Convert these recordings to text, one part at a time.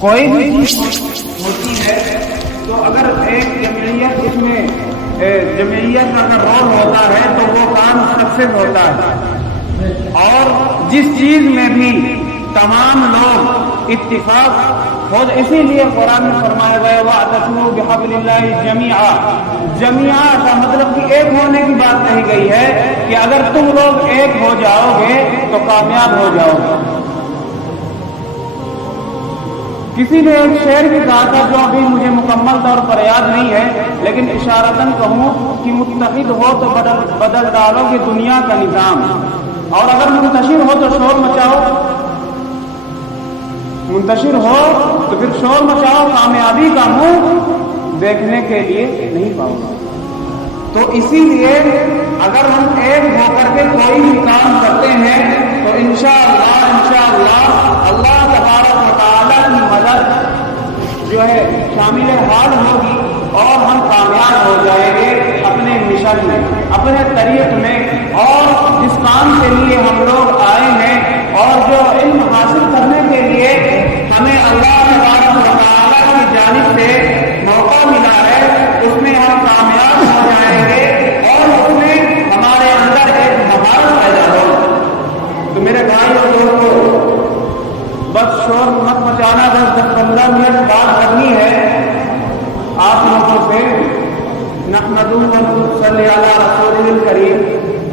کوئی بھی چیز ہوتی ہے تو اگر ایک جمعیت اس میں جمعیت کا اگر رول ہوتا ہے تو وہ کام سکسیس ہوتا ہے. اور جس چیز میں بھی تمام لوگ اتفاق ہو، اسی لیے قرآن میں فرمایا گیا وَاعْتَصِمُوا بِحَبْلِ اللَّهِ جَمِيعًا. جميعا کا مطلب کہ ایک ہونے کی بات کہی گئی ہے کہ اگر تم لوگ ایک ہو جاؤ گے تو کامیاب ہو جاؤ گے. کسی نے ایک شعر بھی کہا تھا جو ابھی مجھے مکمل طور پر یاد نہیں ہے، لیکن اشارتاً کہوں کہ متحد ہو تو بدل ڈالو گے دنیا کا نظام، اور اگر منتشر ہو تو شور مچاؤ. منتشر ہو تو پھر شور مچاؤ، کامیابی کا منہ دیکھنے کے لیے نہیں پاؤ گا. تو اسی لیے اگر ہم ایک ہو کر کے کوئی بھی کام کرتے ہیں تو انشاءاللہ اللہ تبارک و تعالیٰ کی مدد جو ہے شامل حال ہوگی اور ہم کامیاب ہو جائیں گے اپنے مشن میں، اپنے طریق میں، اور جس کام کے لیے ہم لوگ آئے ہیں اور جو علم حاصل کرنے کے لیے ہمیں اللہ تبارک و تعالیٰ کی جانب سے موقع ملا ہے، اس میں ہم کامیاب ہو جائیں گے اور اس میں ہمارے اندر ایک مہارت پیدا ہو. تو میرے بھائی اور دوستوں، بس شور مت مچانا، بس 10-15 منٹ بات کرنی ہے آپ لوگوں سے. نحمدہ ونصلی علی رسولہ الکریم،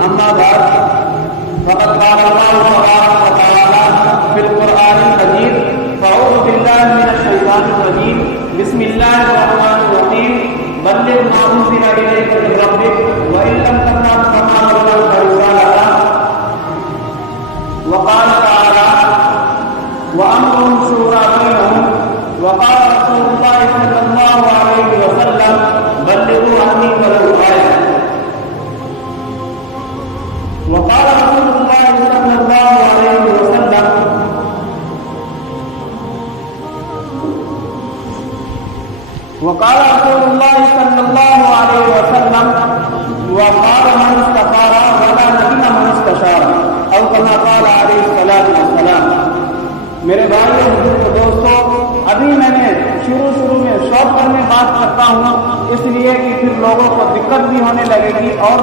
اما بعد، فقد قال اللہ تبارک و تعالی فی القرآن المجید، فاعوذ باللہ من الشیطان الرجیم، بسم اللہ الرحمن الرحیم، بلغ ما انزل الیک من ربک وان لم تفعل فما بلغت رسالتہ. وقال تعالی وامرهم شورى بینہم، وقال رسول اللہ صلی اللہ علیہ وسلم بلغوا عنی ولو آیہ. وقال رسول اللہ صلی اللہ علیہ وسلم وقال رسول اللہ صلی اللہ علیہ وسلم وقال من استخار ولا نبی من استشار او کما قال علیہ الصلاۃ والسلام. میرے بھائی اور دوستوں، ابھی میں نے شروع میں شوق میں بات کرتا ہوں اس لیے کہ پھر لوگوں کو دقت بھی ہونے لگے گی، اور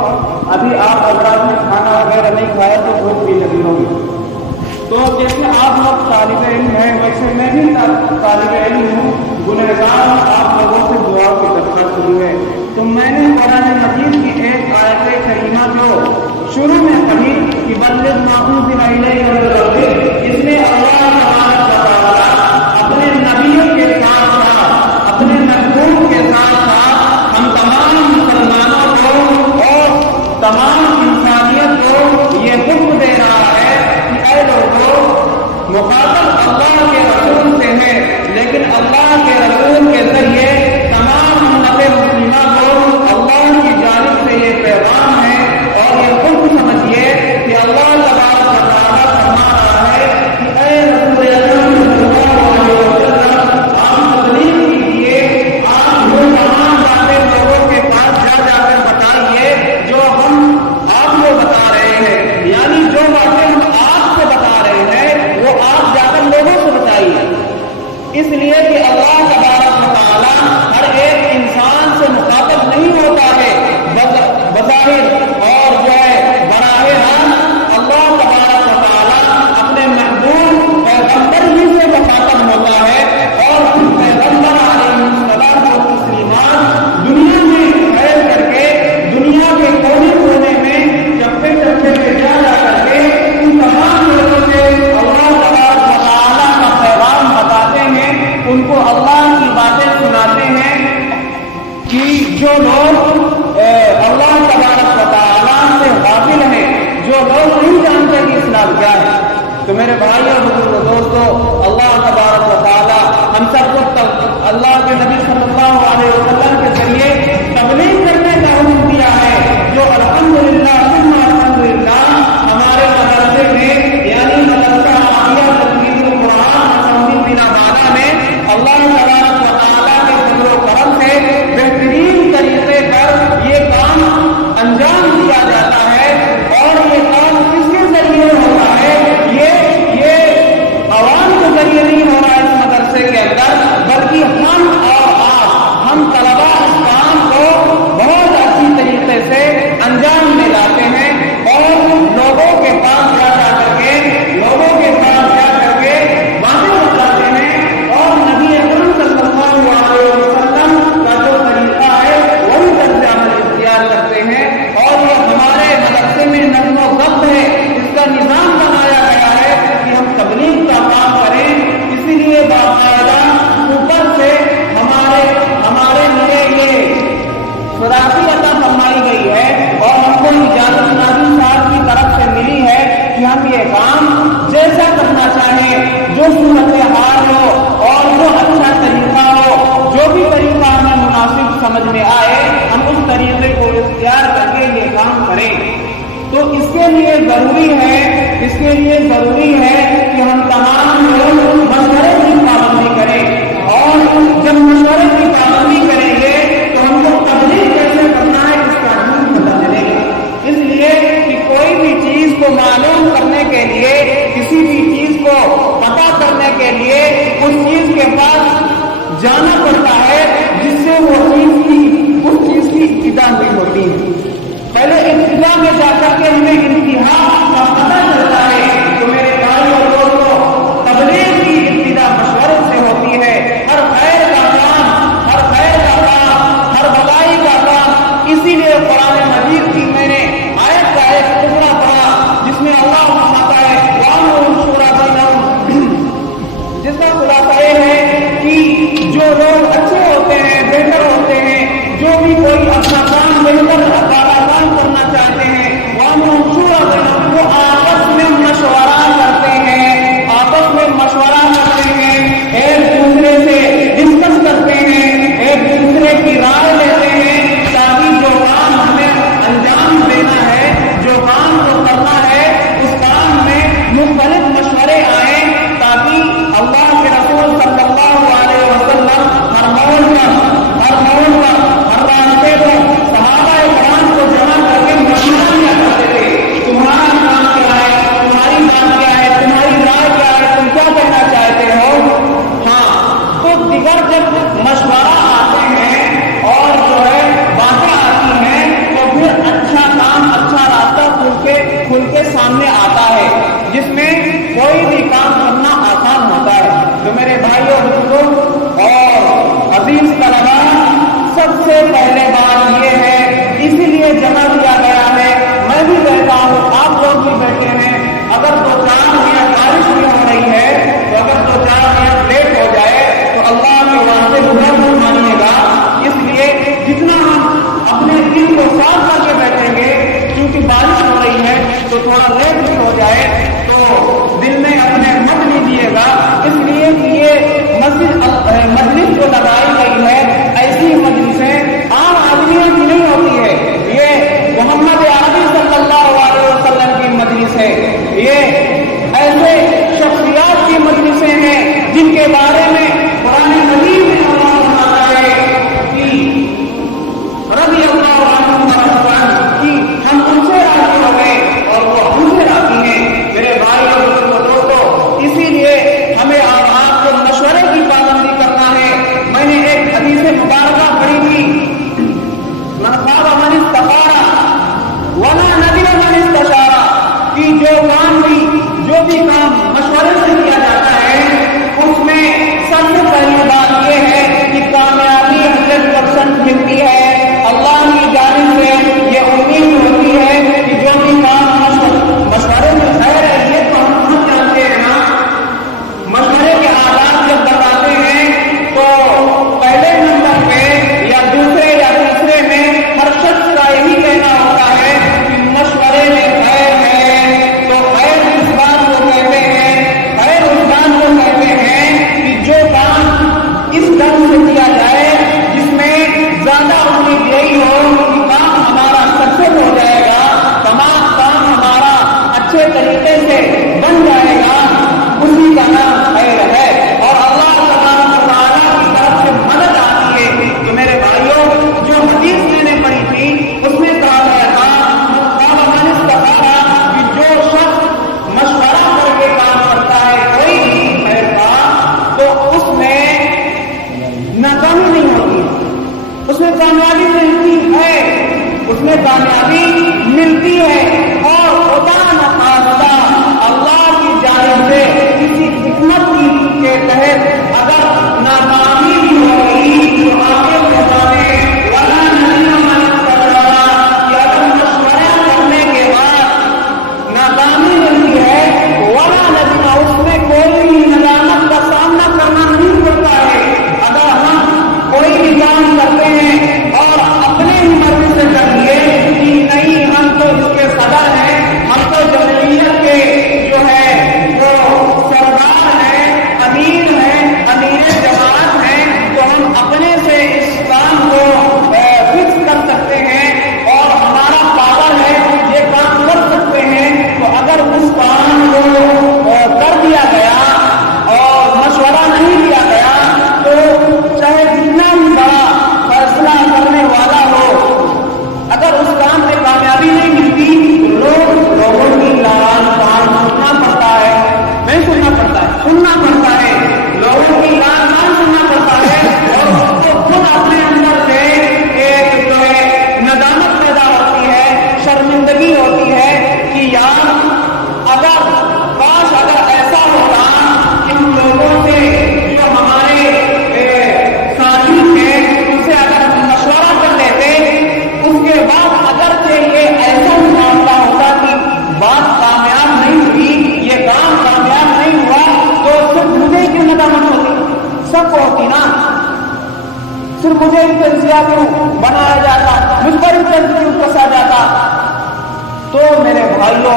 ابھی آپ حضرات نے کھانا وغیرہ نہیں کھایا تو بھوک بھی لگی ہوگی. تو جیسے آپ لوگ طالب علم ہیں ویسے میں بھی طالب علم ہوں، گنہگار آپ لوگوں سے دعا کی درخواست ہوئی ہے. تو میں نے قرآن مجید کی ایک آیت کریمہ جو شروع میں پڑھی کہ بلغ ما انزل الیک من ربک، اس میں اللہ تبارک و تعالی اپنے نبیوں کے ساتھ ساتھ، اپنے محبوب کے ساتھ ساتھ ہم تمام مسلمانوں کو اور تمام انسانیت کو یہ حکم دے رہا ہے کہ اے لوگوں، مخاطب اللہ کے رسول سے ہے، لیکن اللہ کے رسول کے ذریعے تمام امت مسلمہ کو اللہ کی جانب سے یہ پیغام ہے اور یہ حکم سمجھیے کہ اللہ تبارک و تعالیٰ فرما رہا ہے کہ اے رسول اللہ صلی اللہ علیہ وسلم، آپ تبلیغ کیجیے، آپ وہ تمام باتیں لوگوں کے پاس جا کر بتائیے جو ہم آپ کو بتا رہے ہیں، یعنی جو باتیں ہم آپ کو بتا رہے ہیں وہ آپ جا کر لوگوں سے بتائیے. اس لیے کہ اللہ تبارک و تعالیٰ ہر ایک انسان سے مخاطب نہیں ہوتا ہے بظاہر، اور جو ہے براہ راست اللہ تبارک و تعالیٰ اپنے محبوب پیغمبر ہی سے مخاطب ہوتا ہے، اور پیغمبر علیہ السلام و تسلیمات دنیا میں پھیل کر کے دنیا کے کونے کونے میں چپے چپے میں جا کر کے ان تمام لوگوں سے اللہ تبارک و تعالیٰ کا پیغام بتاتے ہیں، ان کو اللہ کی باتیں سناتے ہیں کہ جو لوگ اللہ تبارک و تعالیٰ سے غافل ہیں، جو لوگ نہیں جانتے کہ اسلام کیا ہے. تو میرے بھائی اور دوستوں، اللہ تبارک و تعالیٰ ہم سب کو اللہ کے نبی صلی اللہ علیہ وسلم کے ذریعے تبلیغ کرنے کا حکم دیا ہے، جو الحمدللہ ثم الحمدللہ ہمارے مدرسے میں یعنی مدرسہ عالیہ تدریس القرآن اسمبلی بنا بالا میں اللہ تبارک و تعالیٰ کے فضل و کرم سے بہترین طریقے پر یہ کام انجام دیا جاتا ہے. اور یہ کام کس کے ذریعے ہوتا ہے؟ یہ عوام کے ذریعے نہیں ہوتا لیے اس چیز کے پاس جانا پڑتا ہے جس سے وہ اس چیز کی ابتدا نہیں ہوتی. پہلے ابتدا میں جا کر کے ہمیں انتہا کا پتہ چلتا ہے. تو میرے بھائی اور دوستوں، تبلیغ کی ابتدا مشورے سے ہوتی ہے. ہر خیر کا کام، ہر بھلائی کا کام. اسی لیے قرآن مجید کی میں نے آیت کا ایک ٹکڑا پڑھا جس میں اللہ فرماتا ہے وَأَمْرُهُمْ شُورَىٰ بَيْنَهُمْ، جس کا خلاصہ یہ ہے کہ جو لوگ اچھے ہوتے ہیں، بہتر ہوتے ہیں، جو بھی کوئی اپنا کام بہتر کام کرنا چاہتے ہیں، وَأَمْرُهُمْ شُورَىٰ بَيْنَهُمْ، وہ آپس میں مشورہ کرتے ہیں، ایک دوسرے سے ڈسکس کرتے ہیں، ایک دوسرے کی رائے لیتے ہیں، تاکہ جو کام ہمیں انجام دینا ہے، جو کام کو کرنا ہے، اس کام میں مختلف مشورے آئیں، تاکہ اللہ کے رسول صلی اللہ علیہ وسلم ہر موڑ پر ہر راستے پر صحابہ کرام کو جمع کر کے مشورہ کیا کرتے تھے. تمہارا کام کیا ہے، تمہاری بات کیا ہے، تمہاری رائے کیا ہے، تم کیا کہنا چاہتے ہو. ہاں، تو دیگر جب مشورہ آتے ہیں اور جو ہے باتیں آتی ہیں تو پھر اچھا کام، اچھا راستہ کھل کے سامنے آتا ہے، جس میں کوئی بھی کام کرنا آسان ہوتا ہے. تو میرے بھائیوں بزرگوں اور عزیز طلباء، سب سے پہلے بات یہ ہے، اسی لیے جمع کیا گیا ہے. میں بھی بیٹھا ہوں، آپ لوگ بھی بیٹھے ہیں. اگر 2-4 منٹ بارش بھی ہو رہی ہے تو اگر 2-4 منٹ لیٹ ہو جائے تو اللہ کے واسطے برا مت مانیے گا. اس لیے جتنا ہم اپنے دل کو صاف کر کے بیٹھیں گے، کیونکہ بارش ہو رہی ہے تو تھوڑا لیٹ بھی ہو جائے تو دل میں اپنے مت لیجیے گا. اس لیے کہ یہ مجلس جو لگائی گئی ہے، ایسی مجلسیں عام آدمیوں کی نہیں ہوتی ہے. یہ محمد عربی صلی اللہ علیہ وسلم کی مجلس ہے. یہ ایسے شخصیات کی مجلسیں ہیں جن کے بارے میں قرآن مجید میں اللہ فرماتا ہے کہ رضی اللہ عنہ کہ ہم ان سے راضی ہو گئے اور وہ ہم سے راضی ہیں. میرے بھائی اور دوستوں، اسی لیے ہمیں آپ کو مشورے کی پابندی کرنا ہے. میں نے ایک حدیث مبارکہ پڑھی تھی، من خاب من استخارا ولا ندم من استشارا، کہ جو بھی کام مشورے سے کیا جاتا ہے اس میں سب سے پہلی بات یہ ہے کہ کامیابی 100% ملتی ہے. اللہ کی جانب سے یہ امید ہوتی ہے کہ جو بھی کام مشورے میں خیر ہے، یہ تو ہم خود جانتے ہیں نا. مشورے کے آداب جب بتاتے ہیں تو پہلے نمبر پہ یا دوسرے یا تیسرے میں ہر شخص کا یہی کہنا ہوتا ہے کہ مشورے میں خیر ہے. تو خیر اس بات کو کہتے ہیں، خیر اس بات کو کہتے ہیں کہ جو کام اس ڈھنگ سے کیا جائے جس میں زیادہ امید یہی ہو کہ کام ہمارا سکسیس ہو جائے گا، تمام کام ہمارا اچھے طریقے سے بن جائے گا، اسی کا نام خیر ہے. اور اللہ تبارک و تعالیٰ کی طرف سے مدد آتی ہے. تو میرے بھائیوں، جو حدیث میں نے پڑھی تھی اس میں کہا گیا تھا من استخارا، کہ جو شخص مشورہ کر کے کام کرتا ہے کوئی بھی خیر کا، تو اس میں ناکامی نہیں ہوتی، اس میں کامیابی ملتی ہے، اس میں کامیابی ملتی ہے. اور خدا نخواستہ اللہ کی جانب سے کسی حکمت کے تحت اگر ناکامی بھی ہو گئی تو آگے بڑھانے والا نہیں کرا کہ اگر مشورہ کرنے کے بعد ناکامی ملتی ہے والا ندیمہ، اس میں کوئی ندامت کا سامنا کرنا نہیں پڑتا ہے. اگر ہم کوئی بھی کام کرتے ہیں اور اپنے ہی مرضی سے کر لیے کہ نہیں ہم تو اس کے سزا شک ہوتی نا، صرف مجھے انتظامیہ کیوں بنایا جاتا، مجھ پر انتظامیہ کیوں کسا جاتا؟ تو میرے بھائیوں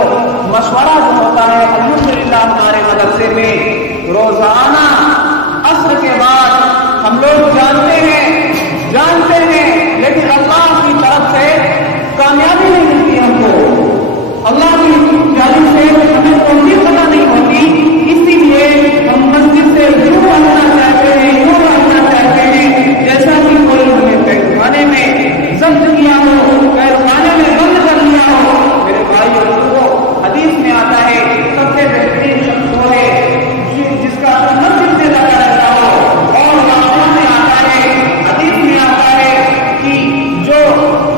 مشورہ جو ہوتا ہے الحمدللہ ہمارے مدرسے میں روزانہ عصر کے بعد ہم لوگ جانتے ہیں لیکن اللہ کی طرف سے کامیابی نہیں ملتی ہم کو، اللہ کی جانب سے ہمیں کوئی پتہ نہیں ہوتی، اسی لیے ہم مسجد سے یوں رہنا چاہتے ہیں جیسا کہ کوئی ہمیں پیرخانے میں ضبط کیا ہو، پیرخانے میں بند کر لیا ہو۔ میرے بھائیوں کو حدیث میں آتا ہے سب سے بہترین شخص وہ ہے جس کا مسجد سے لگا رہتا ہو، اور واقعہ میں آتا ہے، حدیث میں آتا ہے کہ جو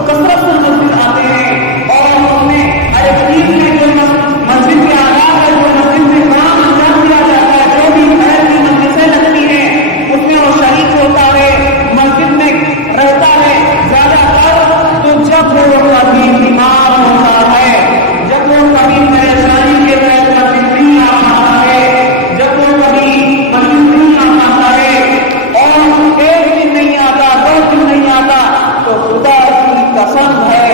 کثرت سے مسجد آتے ہیں اور اس میں ہر چیز میں جو مسجد کے آداب ہے، جو مسجد میں کام انجام دیا جاتا ہے، جو بھی خیر کی مجلسیں لگتی ہیں اس میں وہ شریک ہوتا ہے، مسجد میں رہتا ہے زیادہ تر، تو جب وہ کبھی بیمار ہوتا ہے، جب وہ کبھی پریشانی کے تحت مسجد نہیں آ پاتا ہے، جب وہ کبھی مسجد نہیں آ پاتا ہے اور ایک دن نہیں آتا، 2 دن نہیں آتا، تو خدا کی قسم ہے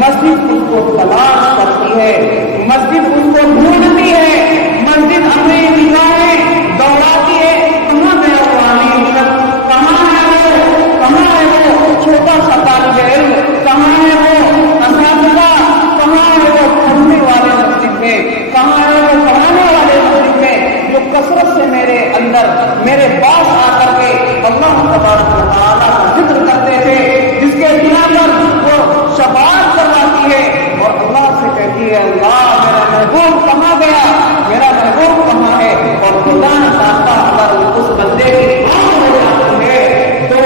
مسجد اس کو تلاش کرتی ہے، مسجد اس کو ڈھونڈتی ہے، مسجد اپنی نگاہیں دوڑاتی ہے، کہاں گیا وہ عالم، کہاں ہے وہ چھوٹا سا طالب علم، کہاں ہے وہ اساتذہ، کہاں ہے وہ پڑھنے والے مسجد میں، کہاں ہے وہ پڑھانے والے مسجد میں، جو کثرت سے میرے اندر میرے پاس آ کر کے اللہ تبارک و تعالیٰ کا ذکر کرتے تھے، جس کے بنا پر وہ شفاعت کرواتی ہے اور اللہ سے کہتی ہے اللہ میرا محبوب کہاں گیا، میرا محبوب کہاں ہے، اور خدا نہ خواستہ اگر اس بندے کی موت ہو جاتی ہے تو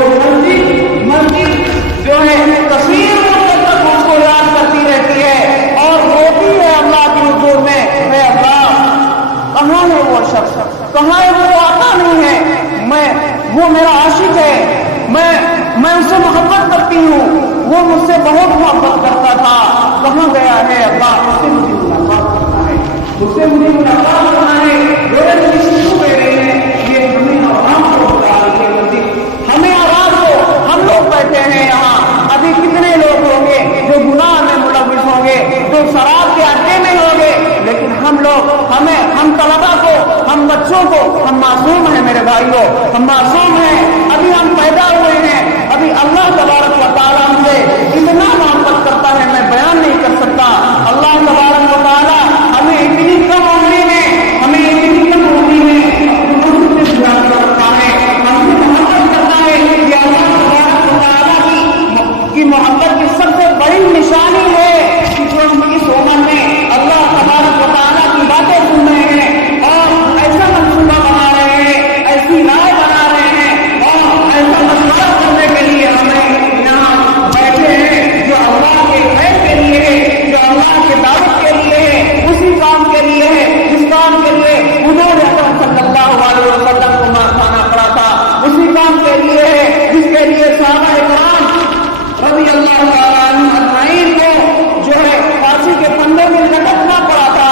مسجد جو ہے کثیر مدت تک اس کو یاد کرتی رہتی ہے اور روتی ہے اللہ کے حضور میں، اے اللہ کہاں ہے وہ شخص، کہاں ہے وہ آتا نہیں ہے، وہ میرا عاشق ہے، میں اس سے محبت کرتی ہوں، وہ مجھ سے بہت محبت کرتا تھا، کہاں گیا ہے اللہ، اس سے مجھے ملاقات کرنا ہے، شروع کر رہے ہیں، یہ ہمیں آرام کو بتا رہی ہے، ہمیں آرام کو، ہم لوگ بیٹھے ہیں یہاں، ابھی کتنے لوگ ہوں گے جو گناہ میں ملوث ہوں گے، جو شراب کے اڈے میں ہوں گے، لیکن ہم لوگ ہم طلبا کو، ہم بچوں کو، ہم معصوم ہیں میرے بھائیوں، ہم معصوم ہیں، ابھی ہم پیدا ہوئے ہیں، ابھی اللہ تبارک و تعالیٰ ہم سے اتنا محبت کرتا ہے میں بیان نہیں کر سکتا، اللہ تبارک و تعالیٰ ہمیں اتنی کم عمری میں رکھتا ہے، ہم سے محبت کرتا ہے، یہ اللہ تبارک و تعالیٰ کی محبت کی سب سے بڑی نشانی ہے کہ جو ہم اس عمر میں اللہ تبارک و تعالیٰ کی باتیں سن رہے ہیں اور ایسا منصوبہ بنا رہے ہیں، ایسی رائے بنا رہے ہیں اور ایسا مشورہ کرنے کے لیے ہمیں یہاں بیٹھے ہیں جو اللہ کے خیر کے لیے ہے، جو اللہ کے دعوت کے لیے ہے، اسی کام کے لیے ہے جس کام کے لیے حضور اکرم صلی اللہ علیہ وسلم کو مار کھانا پڑا تھا، اسی کام کے لیے ہے جس کے لیے صحابہ اکرام رضی اللہ تعالیٰ عنہ اجمعین کو جو ہے پھانسی کے پھندے میں لٹکنا پڑا تھا،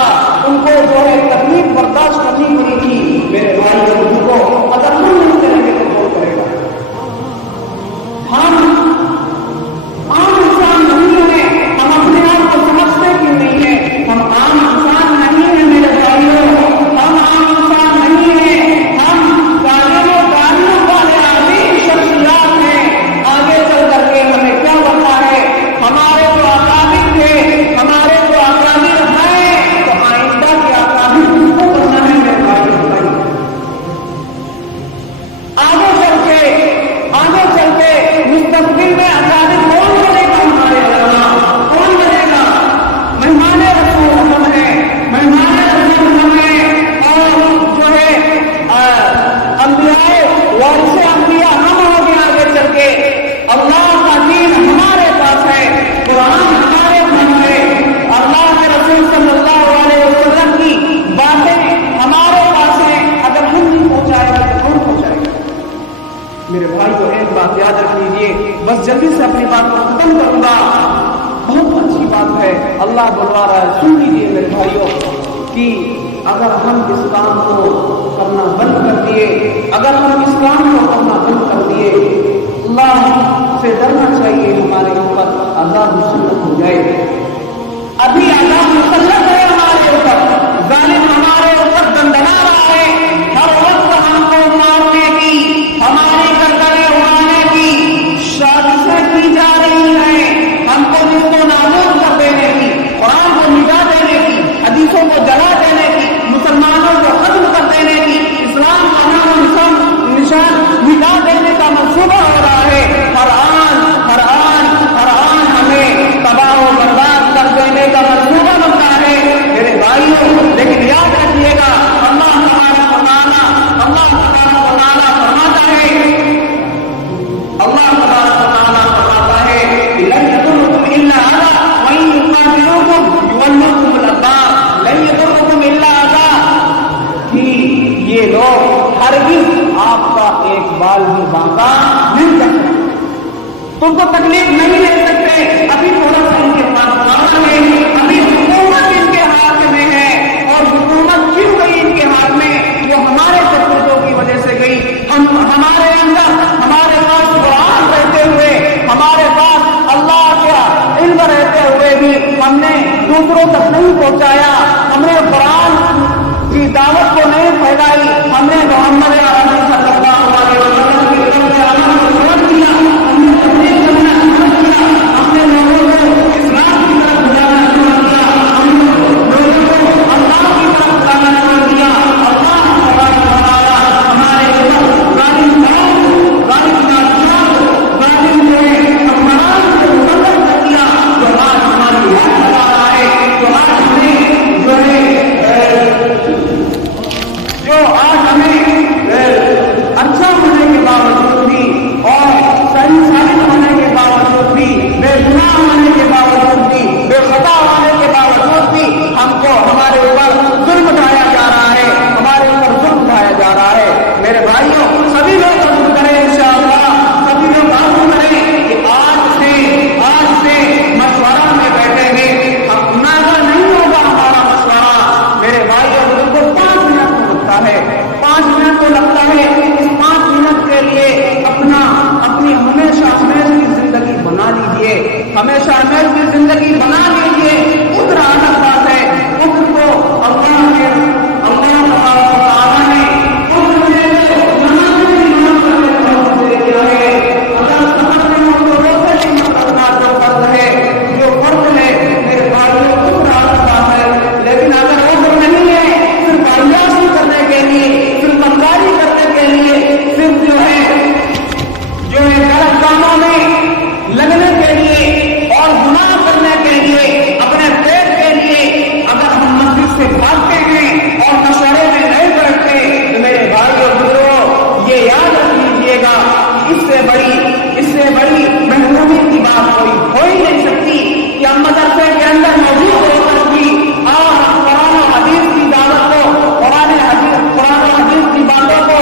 ان کو جو ہے تکلیف برداشت کرنی پڑی تھی، میرے بھائیوں کو اگر ہم نہیں کریں گے تو کون کرے گا؟ ہم عام انسان نہیں ہیں، ہم اپنے آپ کو سمجھتے کیوں نہیں ہیں؟ ہم عام انسان نہیں ہیں میرے بھائیوں، ہم عام انسان نہیں ہیں، ہم کاریوں والے عظیم شخصیات ہیں، آگے چل کر کے ہمیں کیا بننا ہے؟ ہمارے جو اکابر تھے، ہمارے جو اکابر ہیں، تو آئندہ کے اکابر کس کو بننا ہے میرے بھائیوں؟ آگے چل کے مستقبل میں اکابر کون بنے گا؟ ہمارے علماء کون بنے گا؟ مہمان رسول ہم ہیں، مہمان رسول ہم ہیں، اور جو ہے انبیاء وارث انبیاء ہم ہو گے، آگے چل کے اللہ کا دین ہمارے پاس ہے، قرآن ہمارے پاس ہے، اللہ کے رسول صلی اللہ علیہ وسلم کی باتیں ہمارے پاس ہیں، اگر ہم نہیں پہنچائیں گے تو کون پہنچائے گا؟ میرے بھائی کو ایک بات یاد رکھ لیجیے، بس جلدی سے اپنی بات کو ختم کروں گا، بہت اچھی بات ہے، اللہ بلوا رہا ہے، سن لیجیے میرے بھائیوں کہ اگر ہم اس کام کو کرنا بند کر دیے، اگر ہم اس کام تم تو تکلیف نہیں لے سکتے، ابھی تھوڑا سا ان کے پاس پاور ہے، ابھی حکومت ان کے ہاتھ میں ہے، اور حکومت کیوں گئی ان کے ہاتھ میں؟ وہ ہمارے ضرورتوں کی وجہ سے گئی۔ ہمارے اندر ہمارے پاس قرآن رہتے ہوئے، ہمارے پاس اللہ کا علم رہتے ہوئے بھی ہم نے دوسروں تک نہیں پہنچایا، ہم نے قرآن کی دعوت کو نہیں پھیلائی، ہم نے محمد عربی صلی اللہ علیہ وسلم کی طرف سے عمل کو چھوڑ دیا، ہم نے تبلیغ کرنا چھوڑ دیا، ہم نے لوگوں کو اسلام کی طرف بلانا چھوڑ دیا، ہم نے لوگوں کو اللہ کی طرف بلانا چھوڑ دیا۔ اللہ ہمارے اوپر ظالم ظالم نادیات ظالم جو ہے حکمران کو مسلط کر دیا، جو آج ہماری حد بتا رہا ہے، جو آج ہمیں جو ہے اچھا ہونے کے باوجود بھی اور صحیح ثابت ہونے کے باوجود بھی، بے گناہ ہونے کے باوجود بھی، بے خطا ہونے کے باوجود بھی ہم کو ہمارے اوپر ظلم اٹھایا جا رہا ہے، ہمارے اوپر ظلم اٹھایا جا رہا ہے۔ میرے بھائیوں، سبھی لوگ عزم کریں انشاءاللہ، سبھی لوگ عزم کریں کہ آج سے مشورہ میں بیٹھے ہیں، ناظر نہیں ہوگا ہمارا مشورہ۔ میرے بھائیوں، تم کو 5 منٹ تو لگتا ہے، 5 منٹ تو لگتا ہے، اس 5 منٹ کے لیے اپنی ہمیشہ کی زندگی بنا لیجیے، ہمیشہ کی زندگی بنا لیجیے۔ اس راحت بات ہے، اس کو اللہ تعالیٰ نے لیکن اگر عذر نہیں ہے، صرف عیاشی کرنے کے لیے، صرف بمباری کرنے کے لیے، صرف جو ہے غلط کاموں میں لگنے کے لیے اور گناہ کرنے کے لیے، اپنے پیٹ کے لیے اگر ہم مسجد سے بھاگتے ہیں اور مشورے میں نہیں بیٹھتے تو میرے بھائیوں بزرگوں، یہ یاد رکھ لیجیے گا، اس سے بڑی محرومی کی بات کوئی ہو ہی نہیں سکتی کہ ہم مدرسے کے اندر موجود ہو کر بھی اور قرآن و حدیث کی دعوت کو، قرآن و حدیث کی باتوں کو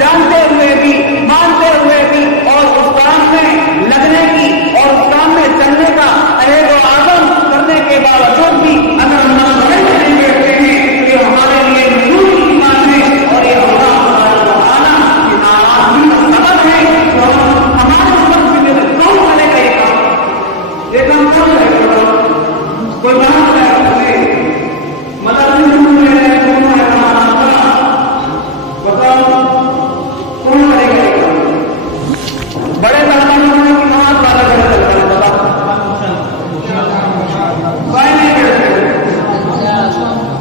جانتے ہوئے بھی، مانتے ہوئے بھی، اور اس کام میں لگنے کی اور اس کام میں چلنے کا عہد و عزم کرنے کے باوجود بھی اگر ہم مشورے میں نہیں بیٹھتے ہیں، یہ ہمارے لیے محرومی کی بات ہے، اور یہ اللہ تعالیٰ کی ناراضگی کا سبب ہے۔ ہمارے کون کرے گا یہ کام کون کرے گا؟ کوئی بات ہے مدرسے بتاؤ کون کرے گا؟ بڑے مہمان ہونے کی نماز والا کرے گا، نہیں کرتے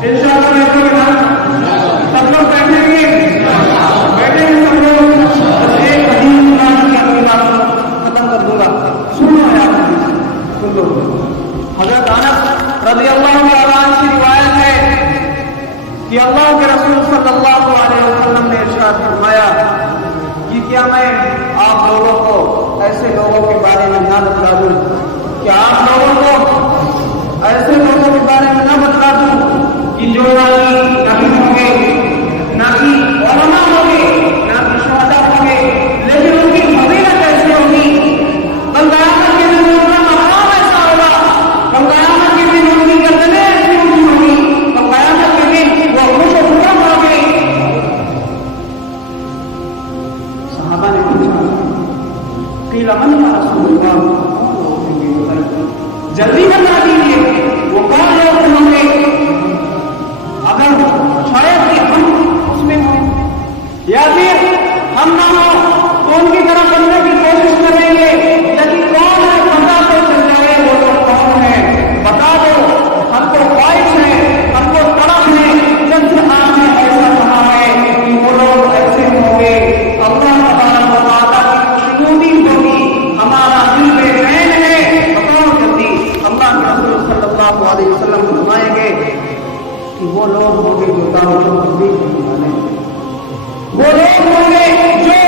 ان شاء اللہ سب لوگ بیٹھیں گے سب لوگ، ایک ختم کر دوں گا، سنو سن لو۔ حضرت انس رضی اللہ تعالیٰ عنہ کی روایت ہے کہ اللہ کے رسول صلی اللہ علیہ وسلم نے ارشاد فرمایا کہ کیا میں آپ لوگوں کو ایسے لوگوں کے بارے میں نہ بتلا دوں، کیا آپ لوگوں کو ایسے لوگوں کے بارے میں نہ بتلا دوں کہ جو نہ نبی ہوں گے، نہ کہ علماء ہوں گے، نہ کہ شہداء ہوں گے، لیکن ان کی فضیلت ایسی ہوگی، کل قیامت کے دن ان کا مقام ایسا ہوگا، کل قیامت کے دن ان کی گردنیں ایسی ہوگی، کل قیامت کے دن وہ خوش و خرم ہوں گے۔ صحابہ نے پوچھا قیل من یا رسول اللہ، جلدی بتا دیجیے وہ کون لوگ ہوں گے، اگر شاید کہ ہم اس میں ہوں یا پھر ہم نہ ہوں تو ان کی طرف بننے کی کوشش کریں گے، لیکن کون ہے بتا تو چل جائے وہ لوگ کون ہیں، بتا دو، ہم کو خواہش ہے، ہم کو طرف ہے، جب سے آپ نے ایسا کہا ہے کہ وہ لوگ ایسے ہوں گے، اللہ تبارک و تعالیٰ کی خوشنودی ہوگی، ہمارا دل بے چین ہے، بتاؤ جلدی۔ اللہ کے رسول صلی اللہ علیہ وسلم فرمائیں گے کہ وہ لوگ ہوں گے جو دعوت و تبلیغ کرنے والے، وہ لوگ ہوں گے جو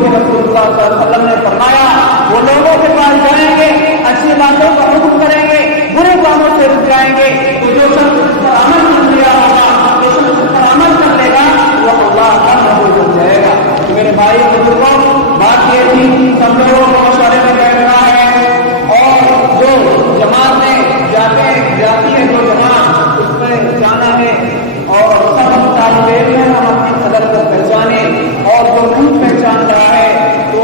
کہ رسول اللہ صلی اللہ علیہ وسلم نے فرمایا وہ لوگوں کے پاس جائیں گے، اچھی باتوں کا حکم کریں گے، برے کاموں سے رک جائیں گے، تو جو شخص اس پر عمل کر لیا ہوگا، جو شخص اس پر عمل کر لے گا وہ اللہ کا محبوب بن جائے گا۔ میرے بھائی بزرگوں، بات یہ تھی سب لوگوں کو مشورے میں بیٹھ رہا ہے، اور جو جماعت میں جاتی ہے جو جماعت اس میں جانا ہے، اور سب ہم طالب علم ہیں، ہم اپنی قدر کو پہچانے، اور جو نہیں پہچان رہا ہے تو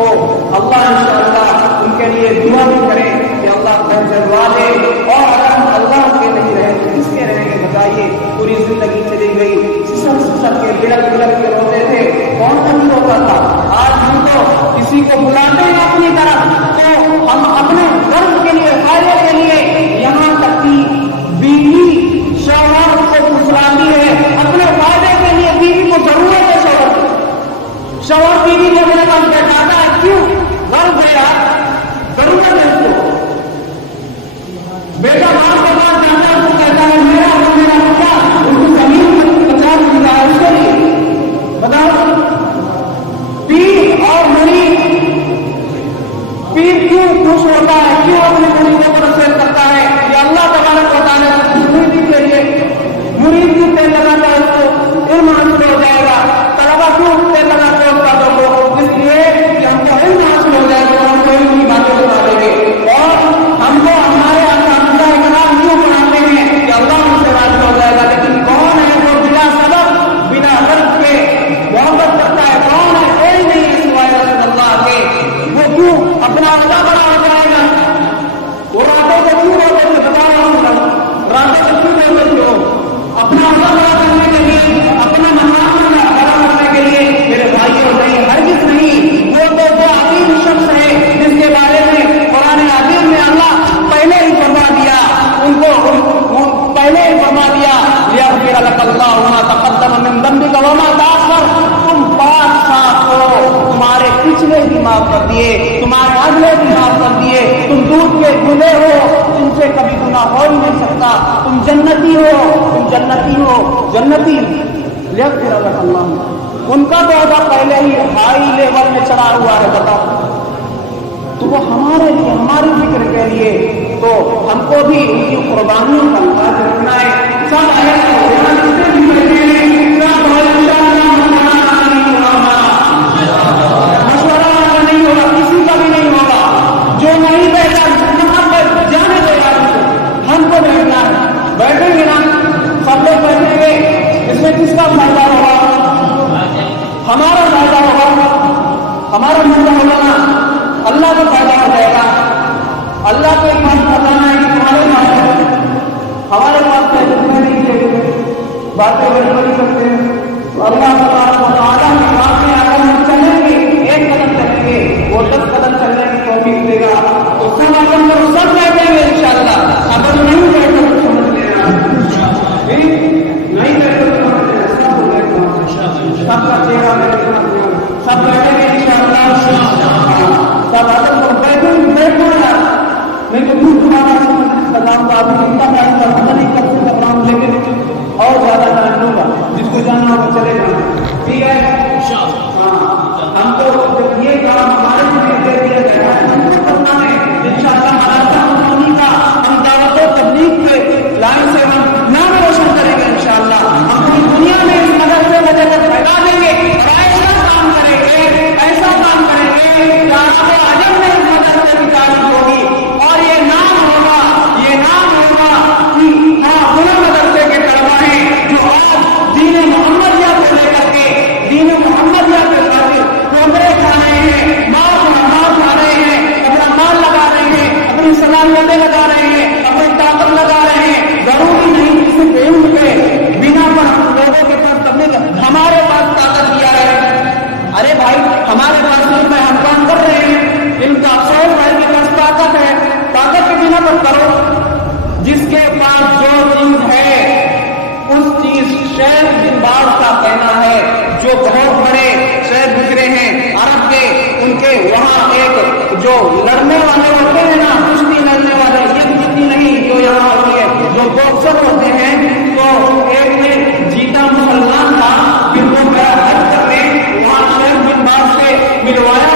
اللہ انشاءاللہ ان کے لیے دعا بھی کرے کہ اللہ پہچانوا دے، اور اگر ہم اللہ کے نہیں رہے تو کس کے رہیں گے بتائیے؟ پوری زندگی چلی گئی، سسر کے بڑک کے روتے تھے، کون سا نہیں روتا تھا؟ آج ہم تو کسی کو بلاتے ہیں اپنی طرف تو ہم اپنے غرض کے لیے، فائدے کے لیے، یہاں تک کہ بیوی شوہر کو پھسلاتی ہے اپنے فائدے کے لیے، بیوی کو ضرورت ہے شوہر بیوی کو میرے پاس بیٹھاتا ہے، کیوں؟ غرض ہے یار، ضرورت ہے اس کو۔ بیٹا باپ کے پاس جاتا ہے، اس کو کہتا ہے میرا بچہ، اس کو زمین 50 ملتا ہے اس کے لیے، بتاؤ پیر اور مرید، پیر کیوں خوش ہوتا ہے، کیوں اپنے مریدوں کو نصیحت کرتا ہے؟ یہ اللہ تبارک و تعالیٰ مرید کے لیے، مرید کیوں تیل لگاتا ہے؟ اس کو علم حاصل ہو جائے گا۔ طلبا کیوں تیل لگاتے ہیں استادوں کو؟ اس لیے کہ ہم کو علم حاصل ہو جائے گا، ہم کو علم کی باتیں بتا دیں گے، اور ہم کو ہمارے اساتذہ اکرام کیوں بناتے ہیں کہ اللہ ہم سے راضی ہو جائے گا۔ لیکن کون ہے جو بلا سبب بنا غرض کے محبت کرتا ہے؟ کون ہے؟ کوئی نہیں ہے سوائے رسول اللہ کے۔ وہ کیوں اپنا اللہ بڑا ہو جائے گا؟ وہ راتوں کو کیوں روتے تھے؟ بتاؤ راتوں کو کیوں روتے تھے؟ اپنا اللہ بڑا کرنے کے لیے، اپنا مقام بڑا کرنے کے لیے؟ میرے بھائیوں نہیں، ہرگز نہیں۔ وہ تو وہ عظیم شخص ہے جس کے بارے میں قرآن عظیم میں اللہ پہلے ہی فرما دیا، ان کو پہلے ہی فرما دیا لیغفر لک اللہ ما تقدم من ذنبک وما تأخر، تم پاک صاف ہو، تمہارے پچھلے بھی معاف کر دیے، تمہارے اگلے بھی معاف کر دیے، تم دودھ کے گلے ہو، تم سے کبھی گناہ ہو ہی نہیں سکتا، تم جنتی ہو، تم جنتی ہو، جنتی لیغفر لک اللہ۔ ان کا تو عہدہ پہلے ہی ہائی لیول میں چڑھا ہوا ہے، بتاؤ، تو وہ ہمارے لیے، ہماری فکر کے لیے، تو ہم کو بھی ان کی قربانیوں کا انداز رکھنا ہے۔ سب مشورہ نہیں ہوگا، کسی کا بھی نہیں ہوگا، جو نہیں بیٹھا جانے دے گا، ہم کو بیٹھنا ہے، بیٹھیں گے نا، سب لوگ بیٹھیں گے، اس میں کس کا فائدہ ہوگا؟ ہمارا فائدہ ہوگا، ہمارا فائدہ ہوگا نا، اللہ کا فائدہ ہو جائے گا۔ اللہ کے پاس بتانا ہے کہ تمہارے پاس، ہمارے پاس باتیں بڑی بڑی کرتے ہیں، تو اللہ تبارک و تعالیٰ کی بات میں اگر ہم چلیں گے، ایک قدم چلیں گے، وہ 10 قدم چلنے کی توفیق دے گا، تو سب اپن کو سب بیٹھیں گے انشاءاللہ۔ اگر نہیں بیٹھے تو سمجھ لینا، نہیں بیٹھے تو سمجھ لینا، سب کو بیٹھنا، سب کا چہرہ بیٹھنا، سب بیٹھیں گے انشاءاللہ۔ سب اگر کو بیٹھنا نہیں تو دور تمہارا سلام کا آدمی اتنا ٹائم کا پتہ نہیں کب سے کام لے کے اور زیادہ ٹائم دوں گا، جس کو جانا ہوگا چلے جانا، ٹھیک ہے؟ ہاں، ہم تو یہ کام ہمارے لیے دے دیا گیا ہے، ہم کو کرنا ہے انشاءاللہ۔ ہم دعوت و تبلیغ کے لائن سے ہم نام روشن کریں گے انشاءاللہ، ہم پوری دنیا میں اس مدد سے وجہ تک پھیلا دیں گے، ایسا کام کریں گے، ایسا کام کریں گے کہ عرب عجم میں اس مدد سے بھی تعریف ہوگی، اور یہ نام ہوگا کہ ہاں بلند مدرسے کے طلبا ہیں جو آج دین محمدیہ کو لے کر کے، دین محمدیہ کے خاطر کمرے کھا رہے ہیں، مال کھا رہے ہیں، اپنا مال لگا رہے ہیں، اپنی صلاحیتیں لگا رہے ہیں، اپنی طاقت لگا رہے ہیں، ضروری نہیں کسی علم کے بنا پر لوگوں کے پاس تبلیغ، ہمارے پاس طاقت دیا ہے، ارے بھائی ہمارے پاس علم ہے، ہم کام کر رہے ہیں، علم کا افسوس بھائی کے پاس طاقت ہے، طاقت کے بنا پر کرو، جس کے پاس جو چیز ہے اس چیز، شیخ بن باز کا کہنا ہے، جو بہت بڑے شیخ گزرے ہیں عرب کے، ان کے وہاں ایک جو لڑنے والے ہوتے ہیں نا، کشتی لڑنے والے، یہ کشتی نہیں جو یہاں ہوتی ہے، جو باکسر ہوتے ہیں، تو ایک میں جیتا مسلمان تھا، پھر وہ گیا حج کرنے، وہاں شیخ بن باز سے ملوایا